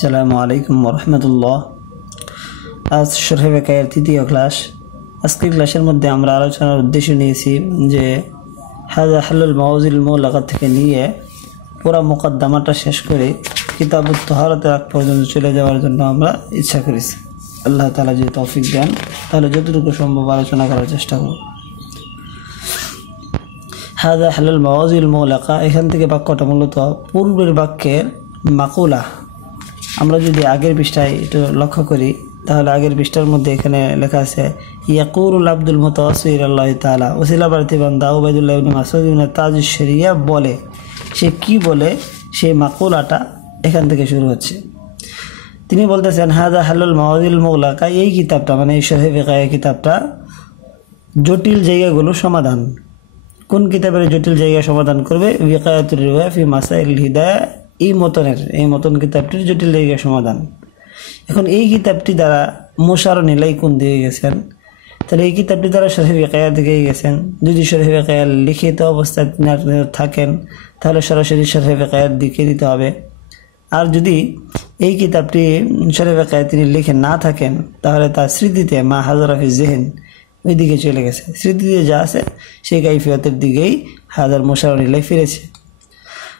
আসসালামু আলাইকুম ওরহমতুল্লাহ। আজ শরহে বেকায়ের তৃতীয় ক্লাস। আজকের ক্লাসের মধ্যে আমরা আলোচনার উদ্দেশ্য নিয়েছি যে হাযা হাল্লুল মাওয়াজিল মুলাকাত থেকে নিয়ে পুরা মুকদ্দমাটা শেষ করে কিতাবুত তাহারাতের আগ পর্যন্ত চলে যাওয়ার জন্য আমরা ইচ্ছা করেছি। আল্লাহ তাআলা যদি তৌফিক দেন তাহলে যতটুকু সম্ভব আলোচনা করার চেষ্টা করব। হাযা হাল্লুল মাওয়াজিল মুলাকা, এখান থেকে বাক্যটা মূলত পূর্বের বাক্যের মাকুলা। আমরা যদি আগের পৃষ্ঠায় একটু লক্ষ্য করি তাহলে আগের পৃষ্ঠার মধ্যে এখানে লেখা আছে ইয়াকুরুল আব্দুল মুতাওয়াসসির আল্লাহ তাআলা ওসিলা বাড়তি বান্দা উবাইদুল্লাহ ইবনে মাসউদ ইবনে তাজুশ শরিয়া বলে। সে কি বলে সেই মাকুলাটা এখান থেকে শুরু হচ্ছে। তিনি বলতেছেন হাযা হাল্লুল মাওয়াজিল মুলাকা, এই কিতাবটা মানে এই শরহে বেকায়া কিতাবটা জটিল জায়গাগুলো সমাধান। কোন কিতাবের জটিল জায়গা সমাধান করবে? বিকায়াতুর রিওয়া ফি মাসাইল হিদায়া, এই মতন কিতাবটির জটিল জায়গা সমাধান। এখন এই কিতাবটি দ্বারা মুশারুন ইলাইকুম দিয়ে গেছেন, তাহলে এই কিতাবটি দ্বারা শরহে বেকায়া থেকে গেছেন। যদি শরহে বেকায়া লিখিত অবস্থায় থাকেন তাহলে সরাসরি শরহে বেকায়ার দিকে দিতে হবে। আর যদি এই কিতাবটি শরহে বেকায়া তিনি লিখে না থাকেন তাহলে তার স্মৃতিতে মা হাজারা ফি যিহন ওই দিকে চলে গেছে। স্মৃতিতে যা আছে সেই কাইফিয়তের দিকেই হাজার মুশারুন ইলাই ফিরেছে।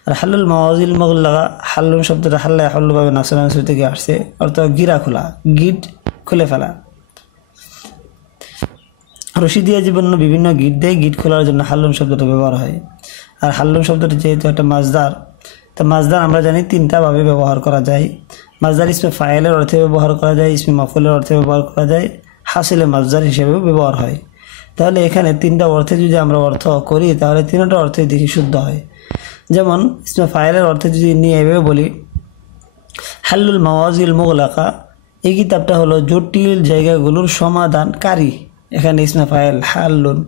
আর হাল্লুল মাওয়াজিল মুলাকা, হাল্লুন শব্দটা হাল্লা হল্লুভাবে নাসরান থেকে আসছে, অর্থাৎ গিরা খোলা, গিট খুলে ফেলা। রশি দিয়ে জীবন্য বিভিন্ন গিট দেয়, গিট খোলার জন্য হাল্লুন শব্দটা ব্যবহার হয়। আর হাল্লুন শব্দটা যেহেতু একটা মাজদার, তো মাজদার আমরা জানি তিনটা ভাবে ব্যবহার করা যায়। মাজদার ইসমে ফাইলের অর্থে ব্যবহার করা যায়, ইসমে মাফুলের অর্থে ব্যবহার করা যায়, হাসিলে মাজদার হিসেবেও ব্যবহার হয়। তাহলে এখানে তিনটা অর্থে যদি আমরা অর্থ করি তাহলে তিনটা অর্থই দেখি শুদ্ধ হয়। যেমন ইসমে ফাইলের অর্থে যদি নিয়ে এভাবে বলি হাল্লুল মাওয়াজিল মুলাকা, এই কিতাবটা হলো জটিল জায়গাগুলোর সমাধানকারী। এখানে ইসমে ফাইল হাল্লুন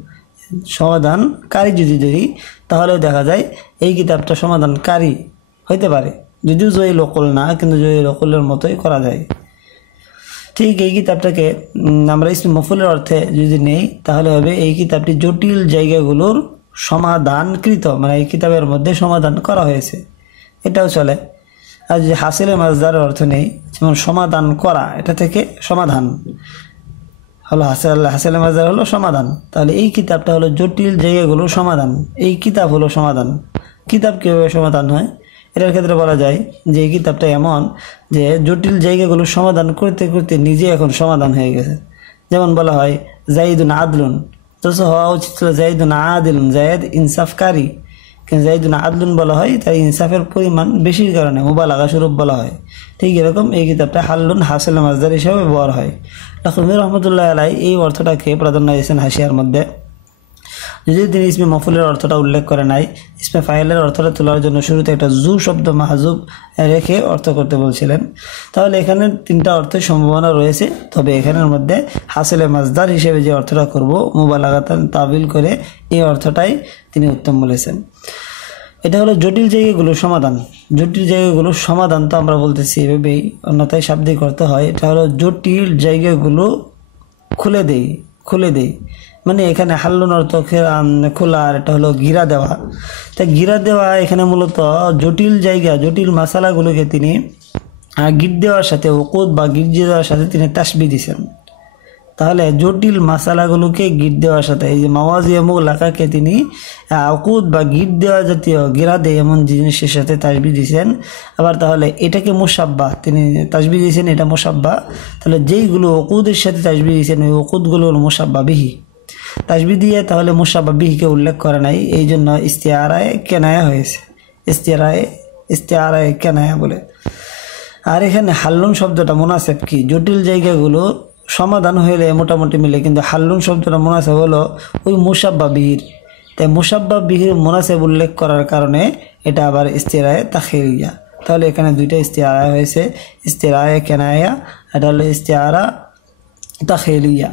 সমাধানকারী যদি ধরি তাহলেও দেখা যায় এই কিতাবটা সমাধানকারী হইতে পারে, যদিও জয়ী লোকল না, কিন্তু জয়ী লোকলের মতোই করা যায়। ঠিক এই কিতাবটাকে আমরা ইসমে মফুলের অর্থে যদি নেই তাহলে হবে এই কিতাবটি জটিল জায়গাগুলোর সমাধানকৃত, মানে এই কিতাবের মধ্যে সমাধান করা হয়েছে, এটাও চলে। আর যদি হাসিলে মাজদারের অর্থ নেই, যেমন সমাধান করা, এটা থেকে সমাধান হলো হাসিলে মাজদার হলো সমাধান, তাহলে এই কিতাবটা হলো জটিল জায়গাগুলোর সমাধান। এই কিতাব হলো সমাধান। কিতাব কীভাবে সমাধান হয়? এটার ক্ষেত্রে বলা যায় যে এই কিতাবটা এমন যে জটিল জায়গাগুলোর সমাধান করতে করতে নিজে এখন সমাধান হয়ে গেছে। যেমন বলা হয় জাইদুন আদলুন, তো হওয়া উচিত ছিল জাইদুন আদিলুন, জায়েদ ইনসাফকারী, কিন্তু জাইদুন আদলুন বলা হয় তাই ইনসাফের পরিমাণ বেশির কারণে মুবালাগা স্বরূপ বলা হয়। ঠিক এরকম এই কিতাবটা হাল্লুন হাসিল মাজদার হিসাবে ব্যবহার হয়। লখনবী রহমতুল্লাহ আলাইহি এই অর্থটাকে প্রাধান্য দিয়েছেন হাসিয়ার মধ্যে। যদিও তিনি ইসমে মফুলের অর্থটা উল্লেখ করে নাই, ইসমে ফাইলের অর্থটা তোলার জন্য শুরুতে একটা জু শব্দ মাহজুব রেখে অর্থ করতে বলছিলেন। তাহলে এখানে তিনটা অর্থের সম্ভাবনা রয়েছে, তবে এখানের মধ্যে হাসিলে মাজদার হিসেবে যে অর্থটা করব মুবালাগাতান তাবিল করে এই অর্থটাই তিনি উত্তম বলেছেন। এটা হলো জটিল জায়গাগুলোর সমাধান। জটিল জায়গাগুলোর সমাধান তো আমরা বলতেছি এভাবেই, অন্যথায় শাব্দিক করতে হয়। এটা হলো জটিল জায়গাগুলো খুলে দেই, মানে এখানে হাল্লুন অর্থ খোলা, আর এটা হলো গিরা দেওয়া। তাই গিরা দেওয়া এখানে মূলত জটিল জায়গা, জটিল মাসালাগুলোকে তিনি গিট দেওয়ার সাথে উকুদ বা গিট দেওয়ার সাথে তিনি তাসবিহ দিয়েছেন। তাহলে জটিল মাসালাগুলোকে গিট দেওয়ার সাথে এই যে মাওয়াজিল মুলাকাকে তিনি উকুদ বা গিট দেওয়া জাতীয় গিরা দেয় এমন জিনিসের সাথে তাসবিহ দিয়েছেন। আবার তাহলে এটাকে মুসাব্বা তিনি তাসবিহ দিয়েছেন, এটা মুসাব্বা। তাহলে যেইগুলো উকুদের সাথে তাসবিহ দিয়েছেন ওই উকুদগুলো মুসাব্বা বিহি তাসবিহ দিয়ে, তাহলে মুসাব্বা বিহিকে উল্লেখ করে নাই, এই জন্য ইস্তিআরায়ে কেনায়া হয়েছে, ইস্তিআরায়ে কেনায়া বলে। আর এখানে হাল্লুন শব্দটা মুনাসেব কি? জটিল জায়গাগুলো সমাধান হইলে মোটামুটি মিলে, কিন্তু হাল্লুন শব্দটা মুনাসেব হলো ওই মুসাব্বা বিহির। তাই মুসাব্বা বিহির মুনাসেব উল্লেখ করার কারণে এটা আবার ইস্তিআরায়ে তাখিরিয়া। তাহলে এখানে দুইটা ইস্তিআরা হয়েছে, ইস্তিআরায়ে কেনায়া, এটা হলো ইস্তিআরা তাখিরিয়া।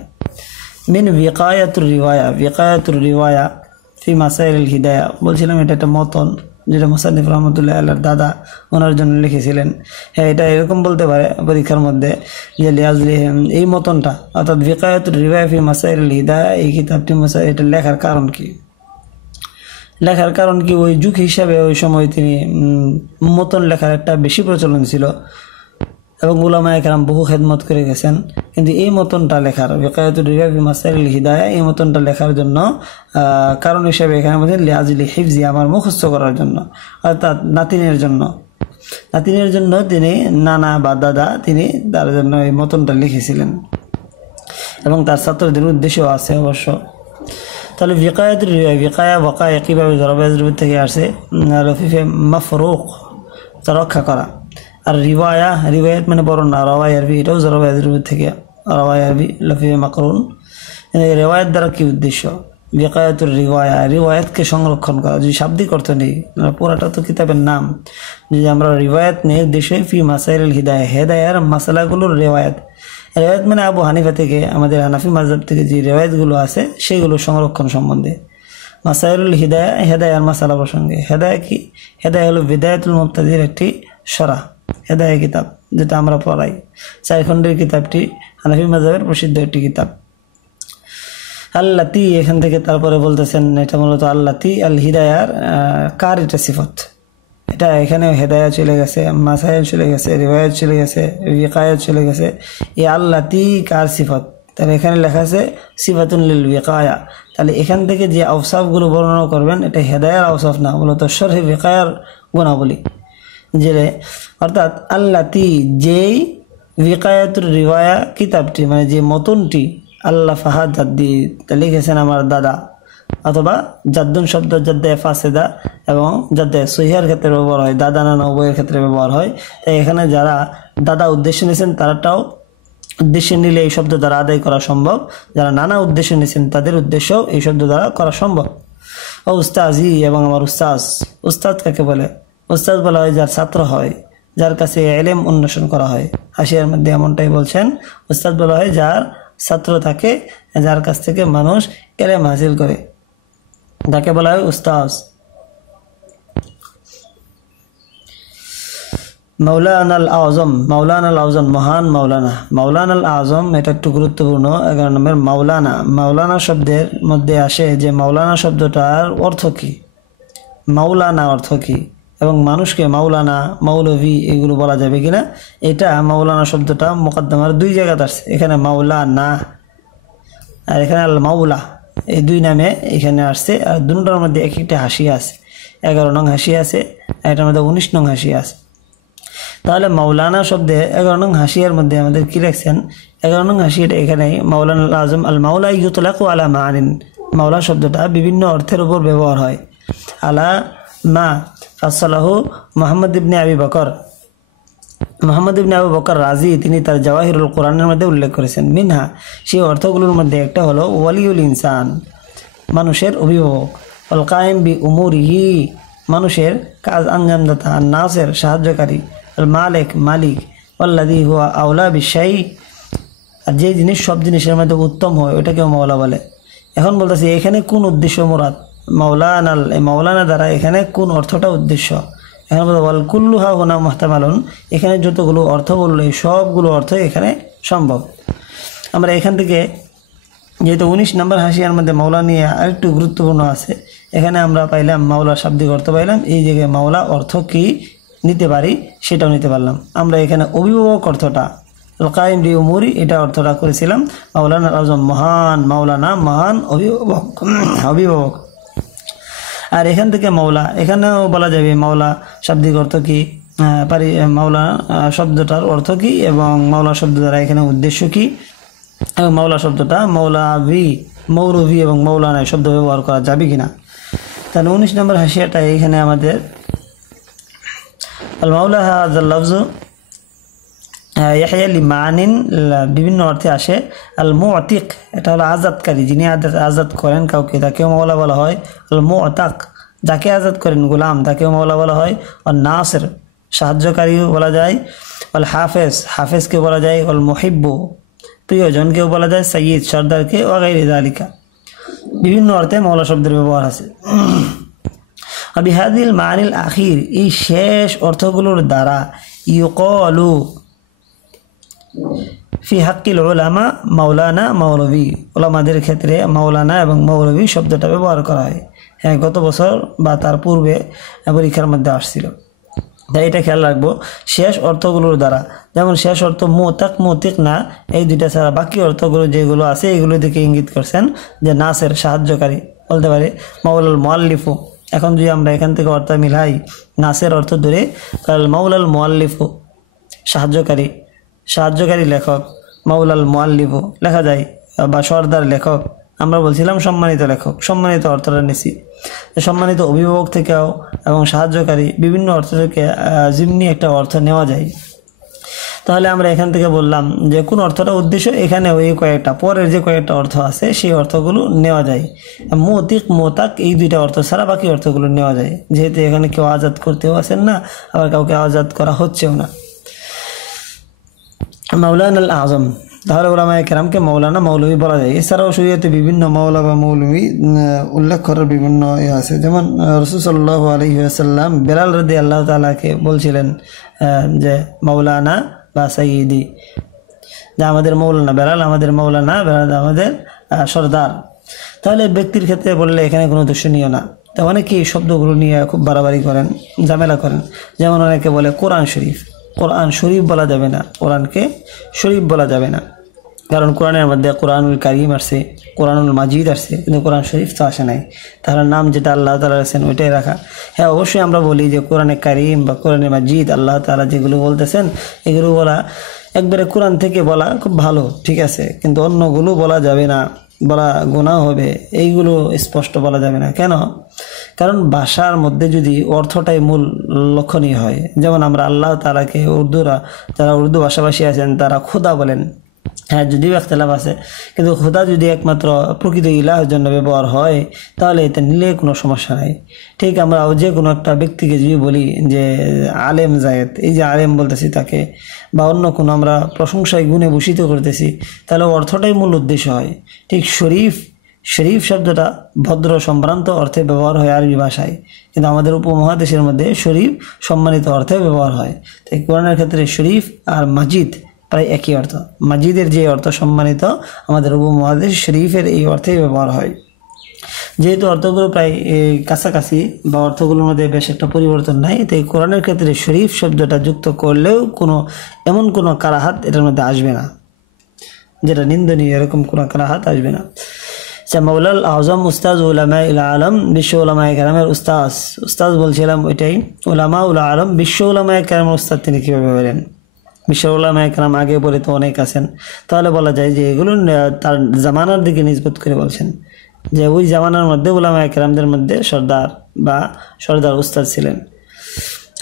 মিন বিকায়াতুর রিওয়ায়া ফি মাসাইল হিদায়া, বলছিলাম এটা একটা মতন যেটা মুসান্নিফ রহমতুল্লাহ আল্লাহর দাদা ওনার জন্য লিখেছিলেন। হ্যাঁ, এটা এরকম বলতে পারে পরীক্ষার মধ্যে যে লিয়াজলি এই মতনটা, অর্থাৎ বিকায়াতুর রিওয়ায়া ফি মাসাইল হিদায়া, এই কিতাবটি এটা লেখার কারণ কি? লেখার কারণ কি ওই যুগ হিসাবে ওই সময় তিনি মতন লেখার একটা বেশি প্রচলন ছিল। এবং উলামায়ে কেরাম বহু খেদমত করে গেছেন। কিন্তু এই মতনটা লেখার বিকায়াতুর রিওয়া ফি মাসাইলিল হিদায়া, এই মতনটা লেখার জন্য কারণ হিসেবে এখানে বলছে লিআজলি হিফজি, আমার মুখস্থ করার জন্য, অর্থাৎ নাতিনের জন্য তিনি নানা বা দাদা তিনি তার জন্য এই মতনটা লিখেছিলেন এবং তার ছাত্রদের উদ্দেশ্যও আছে অবশ্য। তাহলে বিকায়াতুর রিওয়া, বিকায়া ওয়াকা একইভাবে জরবাজরুব থেকে আসে, লফিফে মাফরুক রক্ষা করা। আর রিওয়ায়াত মানে বর্ণনা, রাওয়ায় আরবি, এটাও জরবাজরুব থেকে, রাওয়ায় আরবি লফিফে মাকরুন। রিওয়ায়াত দ্বারা কি উদ্দেশ্য? বিকায়াতুর রিওয়ায়াতকে সংরক্ষণ করা। যদি শাব্দিক অর্থ নেই, পুরাটা তো কিতাবের নাম, যদি আমরা রিওয়ায়াত নেই উদ্দেশ্যে ফি মাসাইলিল হিদায়া, হেদায়ার মাসালাগুলোর রিওয়ায়াত মানে আবু হানিফা থেকে, আমাদের হানাফি মাযহাব থেকে যে রিওয়ায়াতগুলো আছে সেগুলো সংরক্ষণ সম্বন্ধে। মাসাইলুল হিদায়া, হেদায়ার মাসালা প্রসঙ্গে। হেদায়া কি? হেদায়া হলো বিদায়াতুল মুবতাদির একটি সরা, হেদায়া কিতাব যেটা আমরা পড়াই, 4 খণ্ডের কিতাবটি হানাফি মাযহাবের প্রসিদ্ধ একটি কিতাব। আল্লাতি, এখান থেকে তারপরে বলতেছেন এটা মূলত আল্লাতি আল হিদায়ার কার এটা সিফত, এটা এখানে হেদায়া চলে গেছে, মাসাইল চলে গেছে, রিওয়ায়াত চলে গেছে, বিকায়াত চলে গেছে, এই আল্লাতি কার সিফত? তাহলে এখানে লেখা আছে সিফাতুন লিল বিকায়া। তাহলে এখান থেকে যে আওসাফগুলো বর্ণনা করবেন এটা হেদায়ার আওসাফ না, মূলত শরহে বিকায়ার গুণাবলী। যে অর্থাৎ আল্লাতি, যেই বিকায়াতুর রিওয়ায়া কিতাবটি মানে যে মতনটি আল্লাহ ফাহাদ জাদ্দি লিখেছেন আমার দাদা, অথবা জাদ্দুন শব্দ জাদ্দে ফাসেদা এবং জাদ্দে সহিহার ক্ষেত্রে ব্যবহার হয়, দাদা নানা উভয়ের ক্ষেত্রে ব্যবহার হয়। তাই এখানে যারা দাদা উদ্দেশ্যে নিয়েছেন তারাটাও উদ্দেশ্যে নিলে এই শব্দ দ্বারা আদায় করা সম্ভব, যারা নানা উদ্দেশ্যে নিয়েছেন তাদের উদ্দেশ্যও এই শব্দ দ্বারা করা সম্ভব। ও উস্তাজি, এবং আমার উস্তাদ কাকে বলে? উস্তাদ বলা হয় যার ছাত্র হয়, যার কাছে ইলম অন্বেষণ করা হয়। হাশিয়ার মধ্যে এমনটাই বলছেন, উস্তাদ বলা হয় যার ছাত্র থাকে, যার কাছ থেকে মানুষ ইলম হাসিল করে, যাকে বলা হয় উস্তাদ। মাওলানা আল আযম, মহান মাওলানা আল আযম, এটা একটু গুরুত্বপূর্ণ। 11 নম্বর মাওলানা শব্দের মধ্যে আসে যে মাওলানা শব্দটার অর্থ কি, মাওলানা অর্থ কি, এবং মানুষকে মাওলানা, মৌলভী এগুলো বলা যাবে কিনা। এটা মাওলানা শব্দটা মুকদ্দমার 2 জায়গাতে আসছে, এখানে মাওলানা আর এখানে আল মাওলা, এই 2 নামে এখানে আসছে। আর দুটোর মধ্যে এক একটা হাসিয়া আছে, 11 নং হাসিয়া আছে, এটার মধ্যে 19 নং হাসিয়া আছে। তাহলে মাওলানা শব্দে 11 নং হাসিয়ার মধ্যে আমাদের কি লিখছেন? 11 নং হাসিয়াটা এখানে মাওলানা আল আযম আল মাওলা ইউতলাকু আলা মাআনিন, মাওলা শব্দটা বিভিন্ন অর্থের উপর ব্যবহার হয়। আলা মা ফাসসালাহু মুহাম্মদ ইবনে আবি বকর রাজি, তিনি তার জাওয়াহিরুল কোরআনের মধ্যে উল্লেখ করেছেন। মিনহা, সেই অর্থগুলোর মধ্যে একটা হলো ওয়ালিউল ইনসান, মানুষের অভিভাবক, আল কায়েম বি উমুরিহি, মানুষের কাজ আঞ্জামদাতা, আর নাসের সাহায্যকারী, আল মালিক, আল্লাযী হুয়া আওলা বিশাই, আর যে জিনিস সব জিনিসের মধ্যে উত্তম হয় ওটাকেও মাওলা বলে। এখন বলতেছি এখানে কোন উদ্দেশ্য মুরাদ? মাওলানা দ্বারা এখানে কোন অর্থটা উদ্দেশ্য? এখানে বলতে ওয়াল কুল্লুহা হুনা মুহতামালুন, এখানে যতগুলো অর্থ বললো এই সবগুলো অর্থ এখানে সম্ভব। আমরা এখান থেকে যেহেতু 19 নম্বর হাসিয়ার মধ্যে মাওলা নিয়ে আরেকটু গুরুত্বপূর্ণ আছে, এখানে আমরা পাইলাম মাওলা শাব্দিক অর্থ পাইলাম, এই জায়গায় মাওলা অর্থ কি নিতে পারি সেটাও নিতে পারলাম। আমরা এখানে অভিভাবক অর্থটা কায়েম বি উমুরি এটা অর্থটা করেছিলাম, মাওলানা আযম মহান, মাওলানা মহান অভিভাবক। আর এখান থেকে মাওলা, এখানেও বলা যাবে মাওলা শাব্দিক অর্থ কি, মাওলা শব্দটার অর্থ কি এবং মাওলা শব্দ দ্বারা এখানে উদ্দেশ্য কি, এবং মাওলা শব্দটা মৌলভী এবং মৌলানা শব্দ ব্যবহার করা যাবে কিনা। তাহলে 19 নম্বর হাসিয়াটা এখানে আমাদের আল মাওলা হাযাল লফজ ইয়াহইয়া লিমানিন, বিভিন্ন অর্থে আসে। আল মুআতিক, এটা হলো আজাদকারী, যিনি আজাদ করেন কাউকে তাকেও মাওলা বলা হয়। আল মুআতাক, যাকে আজাদ করেন গোলাম তাকেও মাওলা বলা হয়। আর নাসির, সাহায্যকারীও বলা যায়। আল হাফেজকে বলা যায়। আল মুহিব্বু, প্রিয়জনকেও বলা যায়। সাইয়্যিদ, সর্দারকে, ওয়া গায়রি যালিকা, বিভিন্ন অর্থে মাওলা শব্দের ব্যবহার আছে। বিহাদিল মানিল আখির, এই শেষ অর্থগুলোর দ্বারা ইউকালু ফি হাক্কিল উলামা মাওলানা মৌলভী, উলামাদের ক্ষেত্রে মাওলানা এবং মৌলভী শব্দটা ব্যবহার করা হয়। হ্যাঁ, গত বছর বা তার পূর্বে পরীক্ষার মধ্যে আসছিল। তাই এটা খেয়াল রাখবো শেষ অর্থগুলোর দ্বারা, যেমন শেষ অর্থ মোতাক মোতিক না, এই দুইটা ছাড়া বাকি অর্থগুলো যেগুলো আছে এগুলো দিকে ইঙ্গিত করছেন যে নাসের সাহায্যকারী, বলতে পারে মাওলাল মুআল্লিফু। এখন যদি আমরা এখান থেকে অর্থ মিলাই, নাসের অর্থ ধরে মাওলাল মুআল্লিফু সাহায্যকারী, সাহায্যকারী লেখক, মাওলাল মুআল্লিফু লেখা যায়, বা সর্দার লেখক। আমরা বলছিলাম সম্মানিত লেখক, সম্মানিত অর্থটা নিছি। সম্মানিত অভিভাবক থেকেও এবং সাহায্যকারী বিভিন্ন অর্থ থেকে জিমনি একটা অর্থ নেওয়া যায়। তাহলে আমরা এখান থেকে বললাম যে কোন অর্থটা উদ্দেশ্য, এখানে ওই কয়েকটা পরের যে কয়েকটা অর্থ আছে সেই অর্থগুলো নেওয়া যায়। মোতিক মোতাক এই দুইটা অর্থ ছাড়া বাকি অর্থগুলো নেওয়া যায়, যেহেতু এখানে কেউ আজাদ করতেও আছেন না, আবার কাউকে আজাদ করা হচ্ছেও না। মাওলানা আল আজম, তাহলে ওলামায়ে কেরামকে মাওলানা মৌলভী বলা যায়। এছাড়াও শরীয়তে বিভিন্ন মাওলা বা মৌলভী উল্লেখ করার বিভিন্ন আছে, যেমন রাসূল সাল্লাল্লাহু আলাইহি ওয়াসাল্লাম বেলাল রাদিয়াল্লাহু তাআলাকে বলছিলেন যে মাওলানা বা সাইয়্যিদি, যে আমাদের মৌলানা বেলাল, আমাদের মৌলানা বেলাল আমাদের সর্দার। তাহলে ব্যক্তির ক্ষেত্রে বললে এখানে কোনো দূষণীয় না। তো অনেকে এই শব্দগুলো নিয়ে খুব বাড়াবাড়ি করেন, ঝামেলা করেন। যেমন অনেকে বলে কোরআন শরীফ, কোরআন শরীফ বলা যাবে না, কোরআনকে শরীফ বলা যাবে না, কারণ কোরআনের মধ্যে কোরআনুল কারীম আসছে, কোরআনুল মাজিদ আসছে, কিন্তু কোরআন শরীফ তো আসে নাই। তাহলে নাম যেটা আল্লাহ তাআলা আছেন ওইটাই রাখা। হ্যাঁ, অবশ্যই আমরা বলি যে কোরআনে কারীম বা কোরআনে মাজিদ আল্লাহ তাআলা যেগুলো বলতেছেন এগুলো বলা একবারে কোরআন থেকে বলা খুব ভালো, ঠিক আছে, কিন্তু অন্যগুলো বলা যাবে না, বলা গুনাহ হবে। এইগুলো স্পষ্ট বলা যাবে না। কেন? কারণ ভাষার মধ্যে যদি অর্থটাই মূল লক্ষণীয় হয়, যেমন আমরা আল্লাহ তাআলাকে যারা উর্দু ভাষাভাষী আছেন তারা খোদা বলেন। হ্যাঁ, যদিও ইখতিলাফ আছে, কিন্তু খোদা যদি একমাত্র প্রকৃত ইলাহের জন্য ব্যবহার হয় তাহলে এতে নিলে কোনো সমস্যা নাই। ঠিক আমরা যে কোনো একটা ব্যক্তিকে যদি বলি যে আলেম জায়েদ, এই যে আলেম বলতেছি তাকে, বা অন্য কোনো আমরা প্রশংসায় গুণে ভূষিত করতেছি, তাহলে অর্থটাই মূল উদ্দেশ্য হয়। ঠিক শরীফ শব্দটা ভদ্র সম্ভ্রান্ত অর্থে ব্যবহার হয় আরবি ভাষায়, কিন্তু আমাদের উপমহাদেশের মধ্যে শরীফ সম্মানিত অর্থে ব্যবহার হয়। তাই কোরআনের ক্ষেত্রে শরীফ আর মাজিদ প্রায় একই অর্থ। মাজিদের যে অর্থ সম্মানিত, আমাদের উপমহাদেশ শরীফের এই অর্থেই ব্যবহার হয়। যেহেতু অর্থগুলো প্রায় কাছাকাছি বা অর্থগুলোর মধ্যে বেশ একটা পরিবর্তন নাই, তাই কোরআনের ক্ষেত্রে শরীফ শব্দটা যুক্ত করলেও এমন কোনো কারাহাত এটার মধ্যে আসবে না, যেটা নিন্দনীয়, এরকম কোনো কারাহাত আসবে না। মাওলাল আজম উস্তাজ উলামা ইল আলম, বিশ্ব উলামায়ে কেরামের উস্তাজ বলছিলাম ওইটাই। উলামা উল আলম, বিশ্ব উলামায়ে কেরামের উস্তাদ তিনি কীভাবে বলেন? বিশ্ব উলামায়ে কেরাম আগে পরে তো অনেক আছেন, তাহলে বলা যায় যে এগুলো তার জামানার দিকে নিসবত করে বলছেন, যে ওই জামানার মধ্যে উলামায়ে কেরামদের মধ্যে সর্দার উস্তাদ ছিলেন।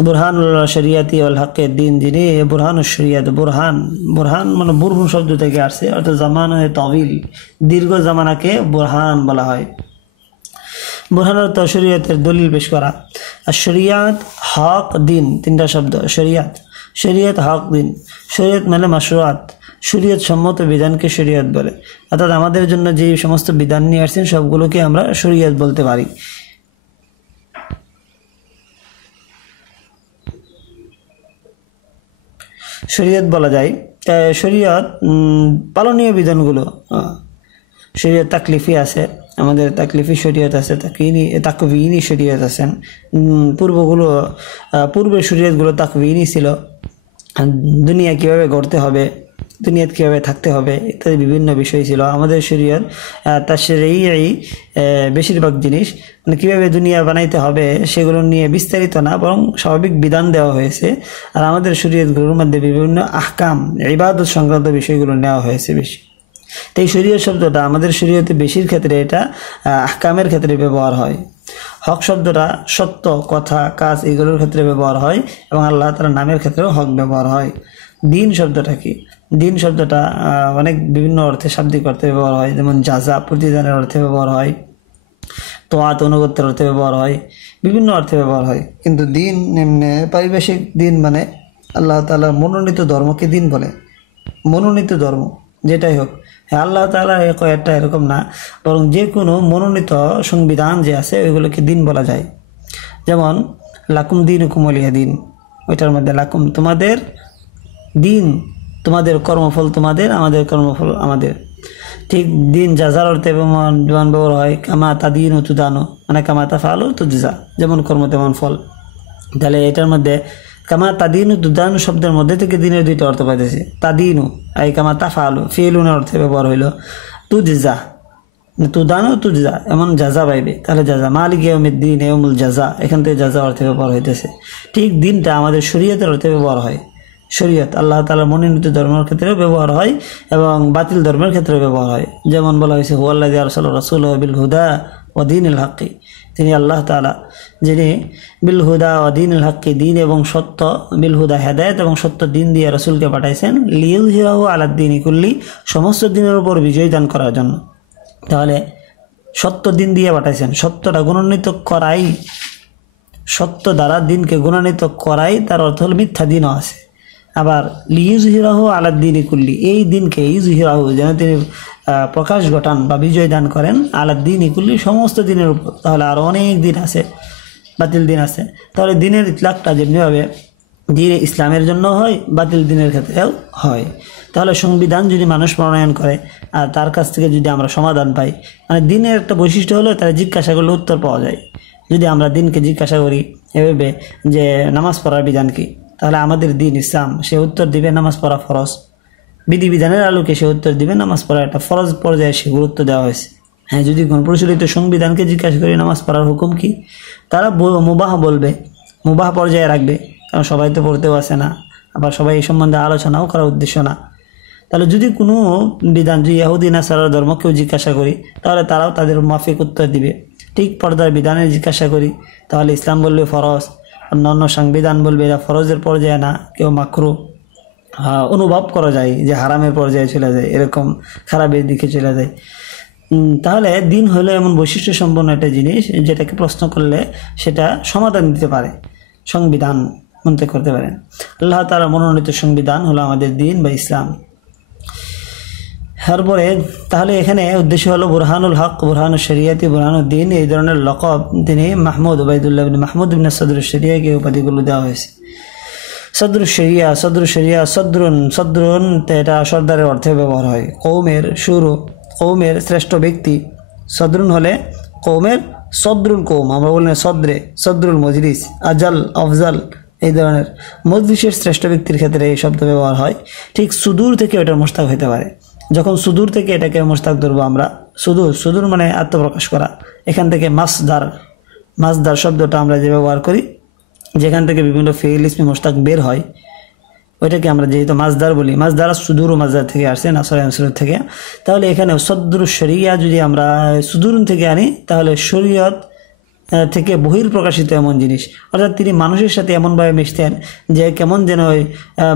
বুরহানুল শরিয়াতি ওয়াল হকের দিন, যিনি বুরহানুল শরিয়াত, বুরহান মানে বুরহুন শব্দ থেকে আসছে, অর্থাৎ জামানায়ে তাওয়িল, দীর্ঘ জামানাকে বুরহান বলা হয়। বুরহান অর্থ শরিয়তের দলিল পেশ করা। আর শরিয়াত, হক, দিন, তিনটা শব্দ। শরিয়ত, হক, দিন। শরিয়ত মানে মাশরুআত, শরিয়ত সম্মত বিধানকে শরিয়ত বলে, অর্থাৎ আমাদের জন্য যে সমস্ত বিধান নিয়ে আসছেন সবগুলোকে আমরা শরিয়ত বলতে পারি। শরিয়ত বলা যায়। শরিয়ত পালনীয় বিধানগুলো, শরিয়ত তাকলিফি আছে, আমাদের তাকলিফি শরিয়ত আছে, তাকভিনী শরিয়ত আছেন। পূর্বের শরিয়তগুলো তাকভিনী ছিল, দুনিয়া কিভাবে গড়তে হবে, দুনিয়াতে কীভাবে থাকতে হবে ইত্যাদি বিভিন্ন বিষয় ছিল। আমাদের শরিয়ত তাশরীঈ বেশিরভাগ জিনিস মানে কীভাবে দুনিয়া বানাইতে হবে সেগুলো নিয়ে বিস্তারিত না, বরং স্বাভাবিক বিধান দেওয়া হয়েছে। আর আমাদের শরিয়তগুলোর মধ্যে বিভিন্ন আহকাম, ইবাদত সংক্রান্ত বিষয়গুলো নেওয়া হয়েছে বেশি। তো এই শরিয়ত শব্দটা আমাদের শরিয়তে বেশির ক্ষেত্রে এটা আহকামের ক্ষেত্রে ব্যবহার হয়। হক শব্দটা সত্য, কথা, কাজ এগুলোর ক্ষেত্রে ব্যবহার হয়, এবং আল্লাহ তাআলার নামের ক্ষেত্রেও হক ব্যবহার হয়। দিন শব্দটা কি? দিন শব্দটা অনেক বিভিন্ন অর্থে শাব্দিক অর্থে ব্যবহার হয়, যেমন জাযা, প্রতিদানের অর্থে ব্যবহার হয়, তোয়াত, অনুগত্যের অর্থে ব্যবহার হয়, বিভিন্ন অর্থে ব্যবহার হয়। কিন্তু দিন এমনি পারিভাষিক দিন মানে আল্লাহ তাআলার মনোনীত ধর্মকে দিন বলে। মনোনীত ধর্ম যেটাই হোক, হ্যাঁ, আল্লাহ তাআলার একটা এরকম না, বরং যে কোনো মনোনীত সংবিধান যে আছে ওইগুলোকে দিন বলা যায়। যেমন লাকুম দীনুকুম ওয়ালিয়া দিন, ওইটার মধ্যে লাকুম তোমাদের দিন, তোমাদের কর্মফল তোমাদের, আমাদের কর্মফল আমাদের। ঠিক দিন জাজার অর্থে যেমন ব্যবহার হয়, কামা তাদিন ও তুদানো, মানে কামা তাফআলু তুজজা, যেমন কর্ম তেমন ফল। তাহলে এটার মধ্যে কামা তাদিনু তুদানু শব্দের মধ্যে থেকে দিনের দুইটা অর্থ পাইতেছে। তাদিনু এই কামা তাফালু ফিলুনের অর্থে ব্যবহার হইল। তুজা তুদানু তুজা এমন জাজা পাইবে, তাহলে জাজা মালিক ইয়াউমিদ্দিন ইয়াউমুল জাজা, এখান থেকে জাজা অর্থে ব্যবহার হইতেছে। ঠিক দিনটা আমাদের শরীয়তের অর্থে ব্যবহার হয়। শরীয়ত আল্লাহ তাআলার মনোনীত ধর্মের ক্ষেত্রেও ব্যবহার হয় এবং বাতিল ধর্মের ক্ষেত্রেও ব্যবহার হয়। যেমন বলা হয়েছে হুয়াল্লাযী আরসালা রাসূলাহু বিল হুদা ওয়া দীনিল হাক্কি, তিনি আল্লাহ তাআলা যিনি বিল হুদা ওয়া দীনিল হাক্কি, দিন এবং সত্য, বিল হুদা হেদায়েত এবং সত্য দিন দিয়ে রাসূলকে পাঠাইছেন, লিইয়ুযহিরাহু আলাদ দীনি কুল্লি, সমস্ত দিনের উপর বিজয় দান করার জন্য। তাহলে সত্য দিন দিয়ে পাঠাইছেন, সত্যটা গুণান্বিত করাই, সত্য দ্বারা দিনকে গুণান্বিত করাই তার অর্থ হল মিথ্যা দিনও আছে। আবার লিইয়ুযহিরাহু আলাদ দীনি কুল্লি, এই দিনকে ইউযহিরাহু যেন তিনি প্রকাশ ঘটান বা বিজয় দান করেন, আলাদ দীনি কুল্লি সমস্ত দিনের উপর। তাহলে আরও অনেক দিন আছে, বাতিল দিন আছে। তাহলে দিনের ইতলাকটা যেমনিভাবে দিন ইসলামের জন্য হয়, বাতিল দিনের ক্ষেত্রেও হয়। তাহলে সংবিধান যদি মানুষ প্রণয়ন করে আর তার কাছ থেকে যদি আমরা সমাধান পাই, মানে দিনের একটা বৈশিষ্ট্য হলো তারা জিজ্ঞাসা করলে উত্তর পাওয়া যায়। যদি আমরা দিনকে জিজ্ঞাসা করি এভাবে যে নামাজ পড়ার বিধান কি, তাহলে আমাদের দিন ইসলাম সে উত্তর দিবে নামাজ পড়া ফরজ। বিধিবিধানের আলোকে সে উত্তর দিবে নামাজ পড়া একটা ফরজ পর্যায়ে সে গুরুত্ব দেওয়া হয়েছে। হ্যাঁ, যদি গণপ্রচলিত সংবিধানকে জিজ্ঞাসা করি নামাজ পড়ার হুকুম কি, তারা মুবাহ বলবে, মুবাহ পর্যায়ে রাখবে, কারণ সবাই তো পড়তেও আসে না, আবার সবাই এই সম্বন্ধে আলোচনাও করার উদ্দেশ্য না। তাহলে যদি কোনো বিধান যদি ইহুদি নাসারার ধর্ম কেউ জিজ্ঞাসা করি, তাহলে তারাও তাদের মাফিক উত্তর দিবে। ঠিক পর্দার বিধানে জিজ্ঞাসা করি, তাহলে ইসলাম বলবে ফরজ, অন্য সংবিধান বলবে এটা ফরজের পর্যায়ে না, কেউ মাকরু অনুভব করা যায় যে হারামের পর্যায়ে চলে যায়, এরকম খারাপের দিকে চলে যায়। তাহলে দিন হলো এমন বৈশিষ্ট্য সম্পন্ন একটা জিনিস যেটাকে প্রশ্ন করলে সেটা সমাধান দিতে পারে, সংবিধান মনে করতে পারেন। আল্লাহ তাআলা মনোনীত সংবিধান হলো আমাদের দিন বা ইসলাম। তারপরে তাহলে এখানে উদ্দেশ্য হলো বুরহানুল হক, বুরহানুল শরিয়াতি, বুরহানুদ্দিন, এই ধরনের লকব তিনি মাহমুদ উবাইদুল্লাহ ইবনে মাহমুদ ইবনে সদরুল শরিয়াকে উপাধিগুলো দেওয়া হয়েছে। সদরুল শরিয়া, সদরুল শরিয়া, সদরুন এটা সর্দারের অর্থে ব্যবহার হয়। কৌমের শুরু, কৌমের শ্রেষ্ঠ ব্যক্তি। সদরুন হলে কৌমের সদরুল কৌম, আমরা বললেন সদরে, সদরুল মজলিস, আজাল, আফজাল, এই ধরনের মজলিসের শ্রেষ্ঠ ব্যক্তির ক্ষেত্রে এই শব্দ ব্যবহার হয়। ঠিক সুদূর থেকে এটার মুশতাক হতে পারে। যখন সুদূর থেকে এটাকে মুশতাক ধরবো আমরা, সুদূর মানে আত্মপ্রকাশ করা। এখান থেকে মাসদার শব্দটা আমরা যে ব্যবহার করি, যেখান থেকে বিভিন্ন ফেইল ইসমি মুশতাক বের হয়, ওইটাকে আমরা যেহেতু মাসদার বলি, মাসদার সুদূর ও মাসদার থেকে আসছে, নাসর আনসুর থেকে। তাহলে এখানে সদরুল শরিয়া যদি আমরা সুদূরুন থেকে আনি, তাহলে শরীয়ত থেকে বহির প্রকাশিত এমন জিনিস, অর্থাৎ তিনি মানুষের সাথে এমনভাবে মিশতেন যে কেমন যেন ওই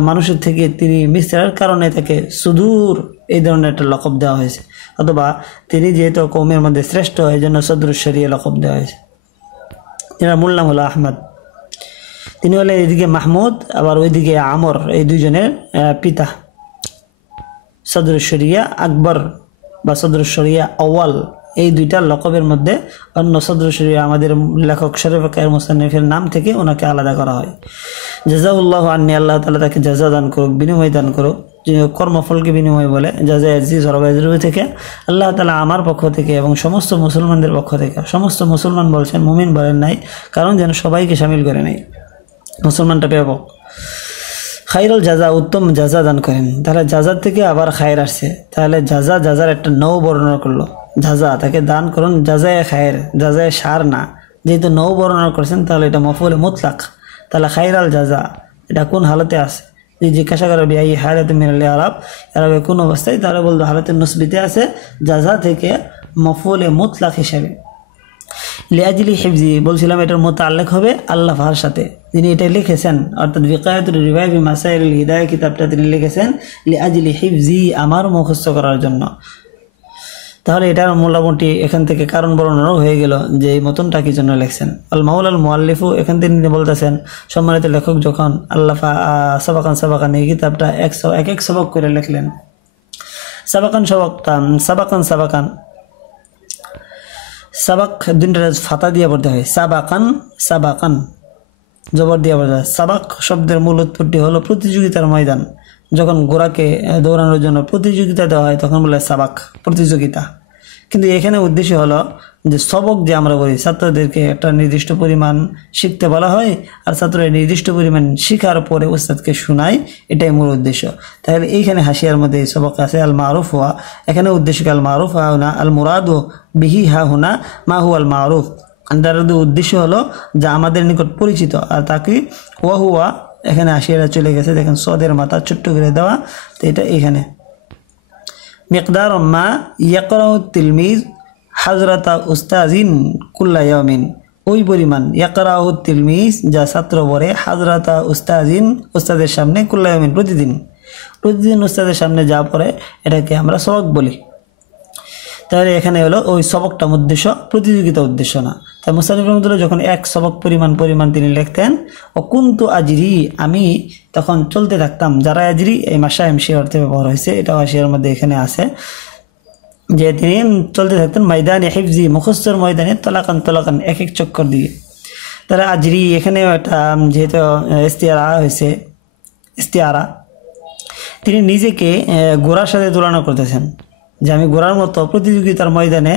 মানুষের থেকে তিনি মিশার কারণে তাকে সুদূর এই ধরনের একটা লকব দেওয়া হয়েছে। অথবা তিনি যেহেতু কৌমের মধ্যে শ্রেষ্ঠ, এই জন্য সদরুল শরিয়া লকব দেওয়া হয়েছে। এনার মূল নাম হলো আহমদ। তিনি হলেন এদিকে মাহমুদ, আবার ওইদিকে আমর, এই দুইজনের পিতা। সদরুল শরিয়া আকবর বা সদরুল শরিয়া আউয়াল, এই দুইটা লকবের মধ্যে অন্য সদরুল শরিয়া আমাদের লেখক শরীফ কায়ের মুসান্নিফের নাম থেকে ওনাকে আলাদা করা হয়। জাযাউল্লাহু আন্নী, আল্লাহ তাআলা তাকে জাযা দান করুক, বিনিময় দান করুক। যিনি কর্মফলকে বিনিময় বলে, জাযা আজিজ রবাইজরু থেকে আল্লাহ তাআলা আমার পক্ষ থেকে এবং সমস্ত মুসলমানদের পক্ষ থেকে, সমস্ত মুসলমান বলছেন, মুমিন বলেন নাই, কারণ যেন সবাইকে শামিল করে নেই, মুসলমানটা ব্যাপক। খায়রুল জাযা, উত্তম জাযা দান করেন। তাহলে জাযার থেকে আবার খায়ের আসছে, তাহলে জাযার একটা নৌ বর্ণনা করলো। জাযা তাকে দান করুন, জাযায়ে খায়ের, জাযায়ে সার না, যেহেতু নৌ বর্ণনা করছেন তাহলে এটা মফউলে মুতলাক। তাহলে খায়রাল জাযা এটা কোন হালতে আছে, যদি জিজ্ঞাসা করে বিআই হালাতে মিনাল আরব, আরবে কোন অবস্থায়, তাহলে বলতো হালাতে নসবিতে আছে, জাযা থেকে মফউলে মুতলাক হিসেবে। লিআজলি হিফজি বলছিলাম, এটার মুতাআল্লিক হবে আল্লাহ ফার সাথে। যিনি এটা লিখেছেন, অর্থাৎ বিকায়াতুর রিভায়া ফি মাসাইলিল হিদায়াহ কিতাবটা তিনি লিখেছেন লিআজলি হিফজি, আমার মুখস্থ করার জন্য। তাহলে এটার মোটামুটি এখান থেকে কারণ বর্ণনাও হয়ে গেল যে এই মতনটা কি জন্য লিখছেন। আল মাউল আল মুআল্লিফু, এখান থেকে তিনি বলতেছেন সম্মানিত লেখক যখন আল্লাহ সাবাকান এই কিতাবটা এক এক সবক করে লিখলেন। সাবাক দুইটা ফাতা দিয়ে পড়তে হয়, সাবাকান জবর দিয়ে পড়তে হয়। সাবাক শব্দের মূল উৎপত্তি হলো প্রতিযোগিতার ময়দান। যখন ঘোড়াকে দৌড়ানোর জন্য প্রতিযোগিতা দেওয়া হয় তখন বলে সাবাক, প্রতিযোগিতা। কিন্তু এখানে উদ্দেশ্য হলো যে সবক যে আমরা বলি ছাত্রদেরকে একটা নির্দিষ্ট পরিমাণ শিখতে বলা হয় আর ছাত্ররা নির্দিষ্ট পরিমাণ শিখার পরে উস্তাদকে শোনায়, এটাই মূল উদ্দেশ্য। তাহলে এইখানে হাসিয়ার মধ্যে এই সবক আছে আল মারুফ হওয়া, এখানে উদ্দেশ্য আল মারুফ হা হুনা আল মুরাদু বিহি হা হুনা মা হু আল মারুফ, তার উদ্দেশ্য হলো যা আমাদের নিকট পরিচিত, আর তাকে ওয়া হুয়া এখানে হাসিয়ারা চলে গেছে, দেখেন সদের মাথা ছোট্ট করে দেওয়া, তো এটা এখানে মিকদার মা ইয়াকরাউ তিলমিজ হাজরাতা উস্তাজিন কুল্লা ইয়ামিন, ওই পরিমাণ ইয়াকরাউ তিলমিজ যা ছাত্র পড়ে হাজরাতা উস্তাজিন উস্তাদের সামনে কুল্লা ইয়ামিন প্রতিদিন উস্তাদের সামনে যা পড়ে এটাকে আমরা সবক বলি। তাহলে এখানে হলো ওই সবকটা উদ্দেশ্য, প্রতিযোগিতা উদ্দেশ্য না। তাই মুসানিফ রহমতুল্লাহ যখন এক সবক পরিমাণ তিনি লিখতেন ও কুন্তু আজরি, আমি তখন চলতে থাকতাম, যারা আজরি এই মাসা এমসি অর্থে ব্যবহার হয়েছে, এটা আশিয়ার মধ্যে এখানে আছে যে তিনি চলতে থাকতেন ময়দানে হিফজি মুখস্থর ময়দানে তলাকান এক এক চক্কর দিয়ে। তারা আজরি এখানে একটা যেহেতু ইস্তিআরা হয়েছে, ইস্তিআরা তিনি নিজেকে ঘোড়ার সাথে তুলনা করতেছেন যে আমি ঘোড়ার মতো প্রতিযোগিতার ময়দানে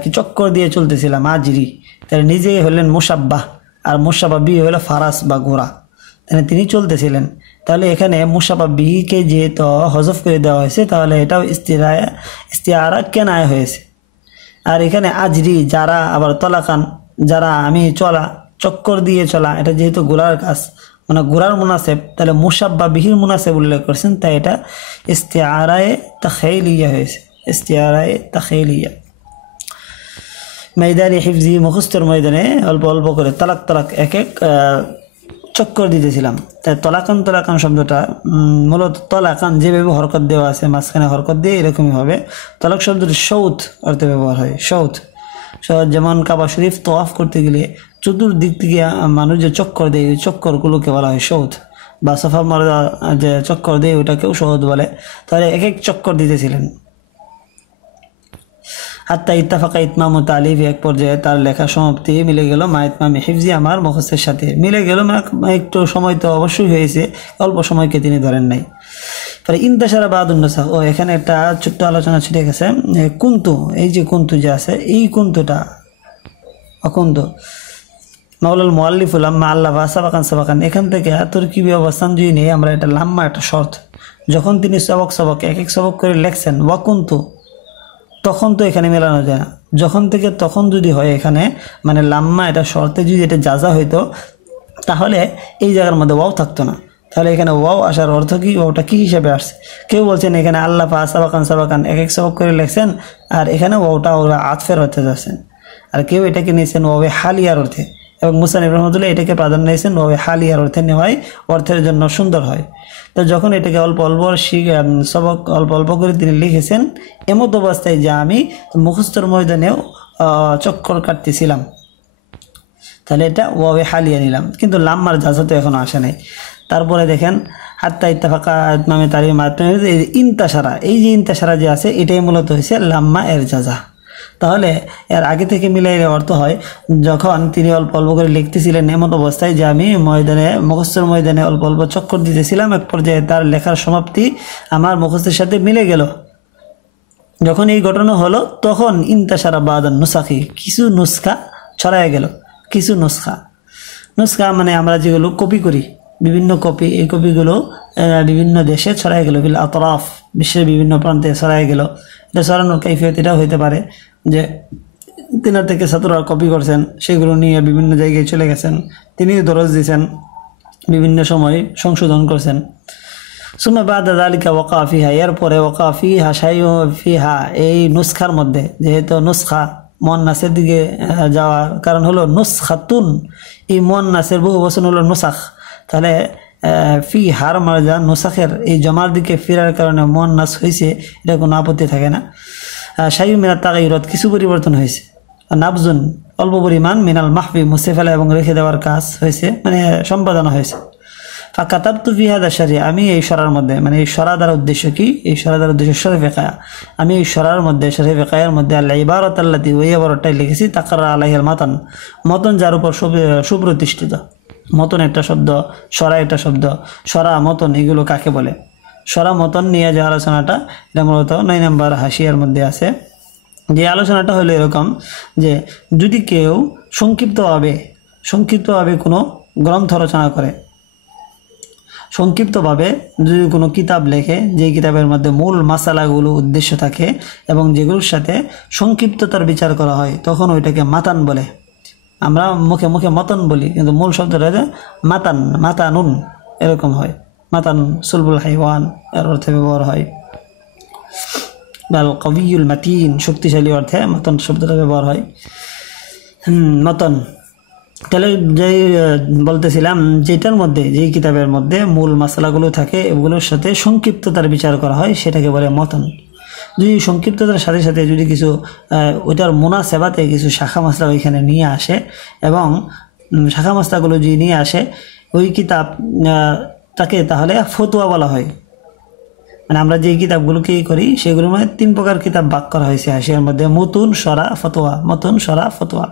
কি চক্কর দিয়ে চলতেছিলাম আজরি, তাহলে নিজেই হলেন মুসাব্বাহ, আর মুসাব্বাহ বি হলো ফারাস বা ঘোড়া, তাহলে তিনি চলতেছিলেন। তাহলে এখানে মুসাব্বাহ বিকে যেহেতু হজফ করে দেওয়া হয়েছে তাহলে এটাও ইস্তিআরা কেনায় হয়েছে। আর এখানে আজরি যারা আবার তলাকান যারা আমি চলা চক্কর দিয়ে চলা, এটা যেহেতু ঘোড়ার কাজ মানে ঘোড়ার মুনাসেব, তাহলে মুসাব্বাহ বিহির মুনাসেব উল্লেখ করছেন, তাই এটা ইস্তিআরায়ে তাখাইলিয়া হয়েছে, ইস্তিআরায়ে তাখাইলিয়া। ময়দানে হিফজি মুখস্থর ময়দানে অল্প অল্প করে তালাক এক এক চক্কর দিতেছিলাম। তাই তলাকান শব্দটা মূলত তলাকান যেভাবে হরকত দেওয়া আছে মাঝখানে হরকত দিয়ে এরকমই হবে। তলাক শব্দটি সৌথ অর্থে ব্যবহার হয়, সৌথ যেমন কাবা শরীফ তোয়াফ করতে গেলে চতুর্দিক থেকে মানুষ যে চক্কর দেয় ওই চক্করগুলোকে বলা হয় সৌথ, বা সফা মারা যে চক্কর দেয় ওটাকেও সৌথ বলে। তাহলে এক এক চক্কর দিতেছিলেন। হাত্তা ইত্তাফাকা ইতমাম ও তালিফ, এক পর্যায়ে তার লেখা সমাপ্তি মিলে গেল মা ইতমাম হিফজি আমার মুখস্থের সাথে মিলে গেল, একটু সময় তো অবশ্যই হয়েছে, অল্প সময়কে তিনি ধরেন নাই। পরে ইন্তাসারা বাদুন্নসাখ, ও এখানে একটা ছোট্ট আলোচনা ছুটে গেছে, কুন্তু এই যে কুন্তু যে আছে এই কুন্তুটা অকুন্তু মাওলাল মুআল্লিফুল আম্মা আল্লাহ সাবাকান এখান থেকে তরকিবি অবস্থান যদি নেই আমরা, এটা লাম্মা একটা শর্ত। যখন তিনি সবক এক এক সবক করে লেখছেন ওয়াকুন্তু, তখন তো এখানে মেলানো যায় না, যখন থেকে তখন যদি হয় এখানে মানে লাম্মা এটা শর্তে যদি এটা যাজা হইতো তাহলে এই জায়গার মধ্যে ওয়াও থাকতো না। তাহলে এখানে ওয়াও আসার অর্থ কি, ওয়াওটা কি হিসাবে আসছে? কেউ বলছেন এখানে আল্লাহ সাবাকান এক এক সবক করে লেখছেন আর এখানে ওয়াওটা ওরা আতফের অর্থে যাচ্ছেন, আর কেউ এটাকে নিয়েছেন ওয়াবে হালিয়ার অর্থে, এবং মুসানিফ রহমতুল্লাহ এটাকে প্রাধান্য দিয়েছেন ওয়াবে হালিয়ার অর্থে নেওয়ায় অর্থের জন্য সুন্দর হয়। তো যখন এটাকে অল্প সবক অল্প করে তিনি লিখেছেন এমত অবস্থায় যে আমি মুখস্থর ময়দানেও চক্কর কাটতেছিলাম, তাহলে এটা ওয়াবে হালিয়া নিলাম, কিন্তু লাম্মার যাজা তো এখনো আসে নাই। তারপরে দেখেন হাত্তা ইত্তাফাকা ইতমামে তালিম ইন্তাসারা, এই যে ইন্তাসারা যে আছে এটাই মূলত হয়েছে লাম্মা এর যাজা। তাহলে এর আগে থেকে মিলাইলে অর্থ হয় যখন তিনি অল্প করে লিখতেছিলেন এমন অবস্থায় যে আমি মুখস্থের ময়দানে অল্প চক্কর দিতেছিলাম, এক পর্যায়ে তার লেখার সমাপ্তি আমার মুখস্থের সাথে মিলে গেল। যখন এই ঘটনা হলো তখন ইন্তাসারা বাদান নুসাখি, কিছু নুসখা ছড়ায় গেল, কিছু নুসখা মানে আমরা যেগুলো কপি করি বিভিন্ন কপি, এই কপিগুলো বিভিন্ন দেশে ছড়ায় গেল, বিল আতরাফ বিশ্বের বিভিন্ন প্রান্তে ছড়ায় গেল। এটা ছড়ানোর কাইফিয়ত এটাও হইতে পারে যে তিনার থেকে ছাত্ররা কপি করছেন, সেগুলো নিয়ে বিভিন্ন জায়গায় চলে গেছেন, তিনি দরজ দিয়েছেন, বিভিন্ন সময় সংশোধন করছেন। সুমা বাদা যালিকা ওয়াকা ফিহা, এরপরে ওয়াকা ফিহা শাইউ ফিহা, এই নুসখার মধ্যে যেহেতু নুসখা মুয়ান্নাসের দিকে যাওয়ার কারণ হলো নুসখাতুন, এই মুয়ান্নাসের বহু বচন হলো নুসাখ, তাহলে ফি হার মারজা নুসাখের এই জমার দিকে ফিরার কারণে মুয়ান্নাস হয়েছে, এটা কোনো আপত্তি থাকে না। শাইউ মিনাত তাগায়ুরাত, কিছু পরিবর্তন হয়েছে। নাবজুন, অল্প পরিমাণ, মিনাল মাহফি মুছে ফেলা এবং রেখে দেওয়ার কাজ হয়েছে, মানে সম্পাদনা হয়েছে। ফাকাতাবতু ফি হাদা শারি, আমি এই সরার মধ্যে, মানে এই সরা দ্বারা উদ্দেশ্য কি, এই সরা দ্বারা উদ্দেশ্য শরীফে কায়া, আমি এই সরার মধ্যে শরীফে কায়ার মধ্যে আল ইবারাত আল্লাতী, ওই ইবারাতটাই লিখেছি তাকাররা আলাইহিল মতন যার উপর সুপ্রতিষ্ঠিত। মতন একটা শব্দ, সরা একটা শব্দ, সরা মতন এগুলো কাকে বলে? সরা মতন নিয়ে যে আলোচনাটা এটা মূলত 9 নম্বর হাসিয়ার মধ্যে আছে, যে আলোচনাটা হলো এরকম যে যদি কেউ সংক্ষিপ্তভাবে কোনো গ্রন্থ রচনা করে, সংক্ষিপ্তভাবে যদি কোনো কিতাব লেখে, যে কিতাবের মধ্যে মূল মাসালাগুলো উদ্দেশ্য থাকে এবং যেগুলোর সাথে সংক্ষিপ্ততার বিচার করা হয়, তখন ওইটাকে মাতান বলে। আমরা মুখে মুখে মতন বলি, কিন্তু মূল শব্দটা যে মাতানুন এরকম হয়। মাতান সুলবুল হাইওয়ান এর অর্থে ব্যবহার হয়, বাল কবিউল মাতিন শক্তিশালী অর্থে মতন শব্দটা ব্যবহার হয়। মতন তাহলে যেই বলতেছিলাম, যেটার মধ্যে, যেই কিতাবের মধ্যে মূল মশলাগুলো থাকে এগুলোর সাথে সংক্ষিপ্ততার বিচার করা হয় সেটাকে বলে মতন। যদি সংক্ষিপ্ততার সাথে সাথে যদি কিছু ওইটার মুনাসেবাতে কিছু শাখা মশলা ওইখানে নিয়ে আসে এবং শাখা মশলাগুলো যদি নিয়ে আসে ওই কিতাব তাকে তাহলে ফতোয়া বলা হয়। মানে আমরা যে কিতাবগুলো কি করি সেগুলোর মধ্যে 3 প্রকার কিতাব ভাগ করা হয়েছে হাসিয়ার মধ্যে, মতুন, সরা, ফতোয়া। মতুন, সরা, ফতোয়া।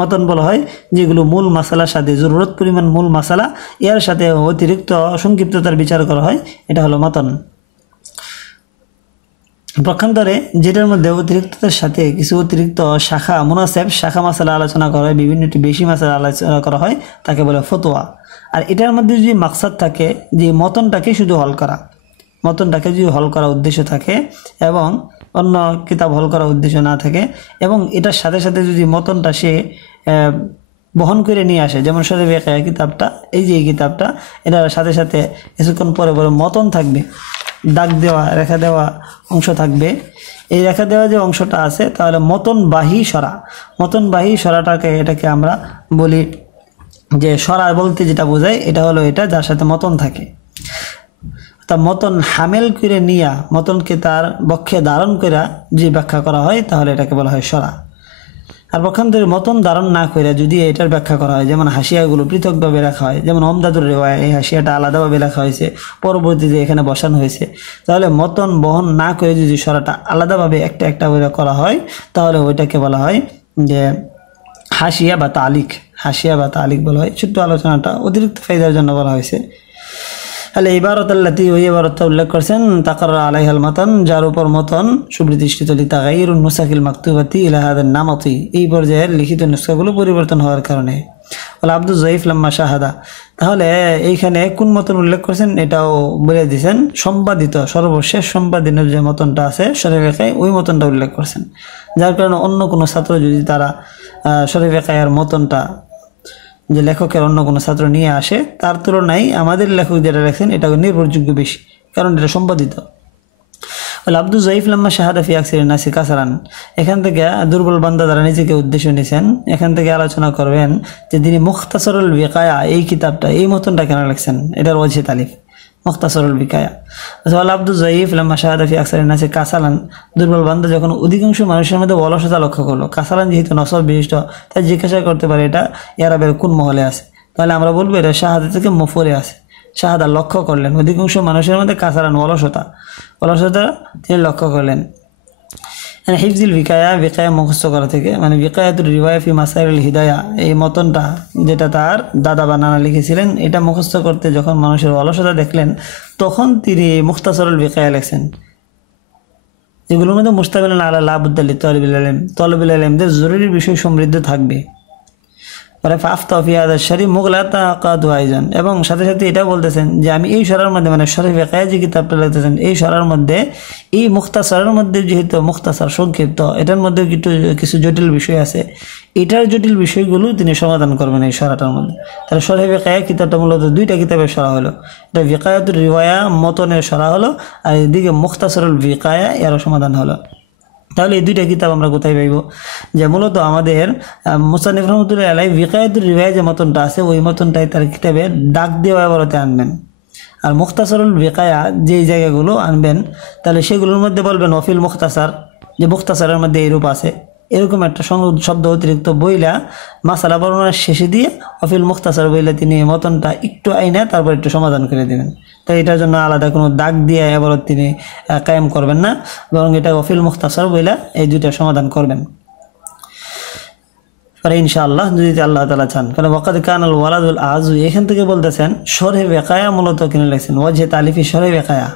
মতন বলা হয় যেগুলো মূল মশলার সাথে জরুরত পরিমাণ মূল মশলা এর সাথে অতিরিক্ত সংক্ষিপ্ততার বিচার করা হয়, এটা হলো মতন। পক্ষান্তরে যেটার মধ্যে অতিরিক্ততার সাথে কিছু অতিরিক্ত শাখা মুনাসেব শাখা মশলা আলোচনা করা হয়, বিভিন্নটি বেশি মশলা আলোচনা করা হয়, তাকে বলে ফতোয়া। আর এটার মধ্যে যদি মাকসাদ থাকে যে মতনটাকে শুধু হল করা, মতনটাকে যদি হল করা উদ্দেশ্য থাকে এবং অন্য কিতাব হল করা উদ্দেশ্য না থাকে, এবং এটার সাথে সাথে যদি মতনটা সে বহন করে নিয়ে আসে, যেমন শরীফ একায়া কিতাবটা, এই যে এই কিতাবটা, এটার সাথে সাথে কিছুক্ষণ পরে পরে মতন থাকবে, দাগ দেওয়া রেখা দেওয়া অংশ থাকবে। এই রেখা দেওয়া যে অংশটা আছে তাহলে মতনবাহী সরা, মতনবাহী সরাটাকে এটাকে আমরা বলি যে সরা বলতে যেটা বোঝায় এটা হলো এটা যার সাথে মতন থাকে। তা মতন হামেল করে নিয়া, মতনকে তার বক্ষে ধারণ করে যে ব্যাখ্যা করা হয় তাহলে এটাকে বলা হয় সরা। আর পক্ষান্তরে মতন ধারণ না করে যদি এটার ব্যাখ্যা করা হয়, যেমন হাসিয়াগুলো পৃথকভাবে রাখা হয়, যেমন ওমদাদুর রিওয়ায়া এই হাসিয়াটা আলাদাভাবে লেখা হয়েছে, পরবর্তীতে এখানে বসানো হয়েছে, তাহলে মতন বহন না করে যদি সরাটা আলাদাভাবে একটা একটা করে করা হয় তাহলে ওইটাকে বলা হয় যে হাসিয়া বা তালিক। হাসিয়া বা তালিক বলা হয়। ছোট্ট আলোচনাটা অতিরিক্ত ফায়দার জন্য বলা হয়েছে। তাহলে ইবারত আল্লাতি ওই ইবারতটা উল্লেখ করছেন তাকাররা আলাইহাল মাতান, যার উপর মতন সুপ্রতিষ্ঠিত, লিতাগাইরুন নুসাকিল মাকতুবাতি ইলা হাদান নামাতি, এই পর্যায়ের লিখিত নুসখাগুলো পরিবর্তন হওয়ার কারণে। বলে আব্দুল জয়ীফ লাম্মা শাহাদা, তাহলে এইখানে কোন মতন উল্লেখ করছেন এটাও বলে দিয়েছেন, সম্পাদিত সর্বশেষ সম্পাদিত যে মতনটা আছে শরীফ একায় ওই মতনটা উল্লেখ করছেন, যার কারণে অন্য কোনো ছাত্র যদি তারা শরীফ একায়ের মতনটা যে লেখকের অন্য কোনো ছাত্র নিয়ে আসে তার তুলনায় আমাদের লেখক যেটা লেখছেন এটা নির্ভরযোগ্য বেশি, কারণ এটা সম্পাদিত। বলে আব্দুল জয়ীফ লাম্মা শাহাদা ফি আকসির নাসি কাসারান, এখান থেকে দুর্বল বান্দা দ্বারা নিজেকে উদ্দেশ্য নিয়েছেন, এখান থেকে আলোচনা করবেন যে তিনি মুখতাসরুল বিকায়া এই কিতাবটা এই মতনটা কেন লেখছেন, এটার ওয়াজহে তালিফ মুখতাসরুল বিকায়া। বলে আব্দুল জয়ীফ লাম্মা শাহাদা ফি আকসির নাসি কাসালান, দুর্বল বান্দা যখন অধিকাংশ মানুষের মধ্যে অলসতা লক্ষ্য করলো, কাসালান যেহেতু নসব বিশিষ্ট তাই জিজ্ঞাসা করতে পারে এটা ইয়ারাবের কোন মহলে আছে, তাহলে আমরা বলবো এটা শাহাদা থেকে মফরে আছে। শাহাদা লক্ষ্য করলেন অধিকাংশ মানুষের মধ্যে কাসারান অলসতা তিনি লক্ষ্য করলেন। হিফজিল বিকায়া, বিকায়া মুখস্থ করা থেকে, মানে বিকায়াতুর রিওয়ায়া ফি মাসাইরুল হিদায়া এই মতনটা যেটা তার দাদা বা নানা লিখেছিলেন, এটা মুখস্থ করতে যখন মানুষের অলসতা দেখলেন তখন তিনি মুখতাসরুল বিকায়া লেখছেন, যেগুলোর মধ্যে মুস্তামিলান আলা লাবুদ্দালি তলবুল ইলম, তলবুল ইলমদের জরুরি বিষয় সমৃদ্ধ থাকবে। এবং সাথে সাথে এটাও বলতেছেন যে আমি এই সরার মধ্যে, মানে শরীফ একায়া যে কিতাবটা লিখতেছেন এই সরার মধ্যে, এই মুখতাসারের মধ্যে যেহেতু মুখতাসার সংক্ষিপ্ত, এটার মধ্যে কিছু জটিল বিষয় আছে, এটার জটিল বিষয়গুলো তিনি সমাধান করবেন এই সরাটার মধ্যে। তাহলে শরীফ একায়া কিতাবটা মূলত 2টা কিতাবের সরা হলো, এটা বিকায়াতুর রিওয়ায়া মতনের সরা হলো, আর এদিকে মুখতাসারুল বিকায়া এরও সমাধান হলো। তাহলে এই 2টা কিতাব আমরা কোথায় পাইব, যে মূলত আমাদের মুসান্নিফ রহমতুল্লাহ আলাইহি বিকায়াতুর রিওয়ায়া যে মতনটা আছে ওই মতনটাই তার কিতাবে দাগ দেওয়া এবারতে আনবেন, আর মুখতাসারুল বিকায়া যেই জায়গাগুলো আনবেন তাহলে সেগুলোর মধ্যে বলবেন ওয়াফিল মুখতাসার, যে মুখতাসারের মধ্যে এইরূপ আছে, এরকম একটা শব্দ অতিরিক্ত বইলা মাসালা বর্ণনার শেষে দিয়ে ওয়াফিল মুখতাসার বইলা তিনি মতনটা একটু আইনা তারপর একটু সমাধান করে দেবেন। তো এটার জন্য আলাদা কোনো দাগ দিয়ে এবার তিনি কায়েম করবেন না, বরং এটা ওয়াফিল মুখতাসার বইলা এই 2টা সমাধান করবেন পরে ইনশাআল্লাহ, যদি আল্লাহ তাআলা চান। ফলে ওয়াকাদ কানাল ওয়ালাদুল আযু, এখান থেকে বলতেছেন শরহে বেকায়া মূলত কিনে লেখছেন ওয়াজহে তালিফি শরহে বেকায়া,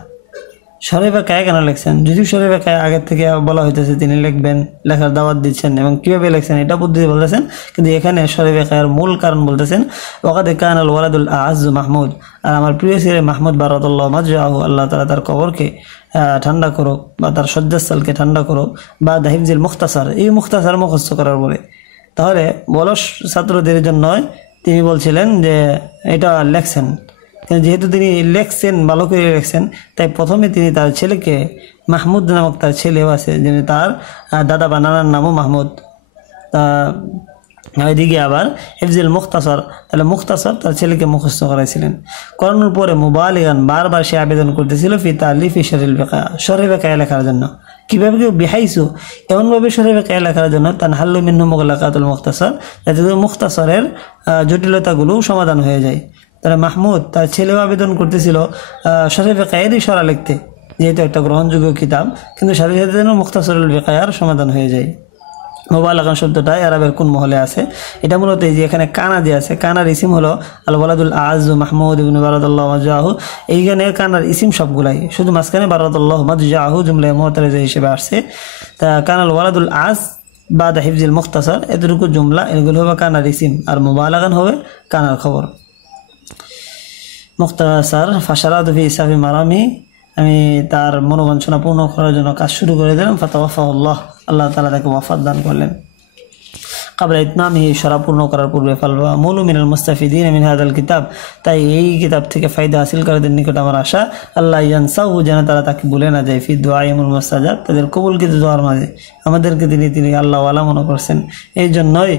শরীফ কায়া কেন লিখছেন? যদিও শরীফ কায়া আগের থেকে বলা হইতেছে তিনি লিখবেন, লেখার দাওয়াত দিচ্ছেন এবং কিভাবে লিখছেন এটা পদ্ধতি বলতেছেন, কিন্তু এখানে শরীফ কায়ার মূল কারণ বলতেছেন ওয়াকাদ কানাল ওয়ালাদুল আ'আজ্জু মাহমুদ, আর আমার প্রিয় ছেলে মাহমুদ বারাকাতুল্লাহ মাজরাহু, আল্লাহ তাআলা তার কবরকে ঠান্ডা করুক বা তার শয্যাস্থলকে ঠান্ডা করুক, বা হিফজিল মুখতাসার, এই মুখতাসার মুখস্থ করার পরে। তাহলে বলস ছাত্রদের জন্য তিনি বলছিলেন যে এটা লেখছেন, যেহেতু তিনি লেখছেন, ভালো করে লেখছেন, তাই প্রথমে তিনি তার ছেলেকে, মাহমুদ নামক তার ছেলেও আছে, যিনি তার দাদা বা নানার নামও মাহমুদ, এদিকে আবার হিফজুল মুখতাসর, তাহলে মুখতাসর তার ছেলেকে মুখস্থ করাইছিলেন। করানোর পরে মুবালিগান, বারবার সে আবেদন করতেছিল ফি তালিফি শরীল বেকা, শরীফ বেকায়া লেখার জন্য। কীভাবে কেউ বিহাইছু, এমনভাবে শরীফ বেকায়া লেখার জন্য তান হাল্লু মিন্নু মুগলাকাতুল মুখতাসর, যাতে মুখতাসরের জটিলতাগুলো সমাধান হয়ে যায়। তাহলে মাহমুদ তার ছেলেও আবেদন করতেছিল শরীফ বেকায়েরই সরা লিখতে, যেহেতু একটা গ্রহণযোগ্য কিতাব, কিন্তু সাথে সাথে যেন মুখতাসরুল বেকায়ার সমাধান হয়ে যায়। মুবালাগান শব্দটা আরবের কোন মহলে আছে? এটা মূলত এই যে এখানে কানা যে আছে, কানার ইসিম হলো আল ওয়ালাদুল আ'আজ্জু মাহমুদ ইবনে বারাদাল্লাহু মাজজাহু, এইখানে কানার ইসিম সবগুলাই, শুধু মাঝখানে বারাদাল্লাহু মাজজাহু জুমলায়ে মুতারিজা হিসেবে আসছে। তা কানাল ওয়ালাদুল আ'আজ বাদা হিফজিল মুখতাসার, এতটুকু জুমলা, এগুলো হবে কানার ইসিম, আর মুবালাগান হবে কানার খবর। মুখতাসার ফাশারাতু ফি ইসাফি মারামি, আমি তার মনোবাঞ্ছনা পূর্ণ করার জন্য কাজ শুরু করে দিলাম। ফাতাওয়াফাহুল্লাহ, আল্লাহ তাআলা তাকে ওয়াফাত দান করলেন। কাবলা ইতমামি, সরা পূর্ণ করার পূর্বে। ফালবা মুলু মিনাল মুস্তাফিদিন মিন হাদাল কিতাব, তাই এই কিতাব থেকে ফায়দা হাসিলকারীদের নিকট আমার আশা, আল্লাহ ইয়ানসাহু, যেন তারা তাকে ভুলে না যায়, ফি দুআইমুল মুস্তাজাব, তাদের কবুলকৃত দোয়ার মাঝে। আমাদেরকে তিনি আল্লাহ ওয়ালা মনে করছেন, এই জন্যই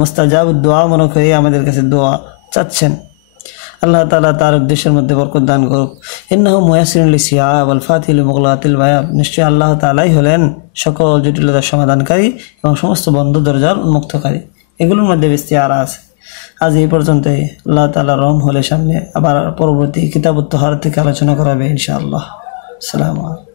মুস্তাজাব দোয়া মনে করে আমাদের কাছে দোয়া চাচ্ছেন। আল্লাহ তাআলা তার উদ্দেশ্যের মধ্যে বরকত দান করুক। ইন্নাহু মুয়াসসিরুল লিসিয়াব ওয়াল ফাতিহুল মুগলাতিল বায়াব, নিশ্চয় আল্লাহ তাআলাই হলেন সকল জটিলতার সমাধানকারী এবং সমস্ত বন্ধ দরজার উন্মুক্তকারী। এগুলোর মধ্যে ইস্তিআরা আছে। আজ এই পর্যন্তই। আল্লাহ তাআলা রহম হলে সামনে আবার পরবর্তী কিতাবুত তাহারা থেকে আলোচনা করাবে ইনশাআল্লাহ। আসসালামু আলাইকুম।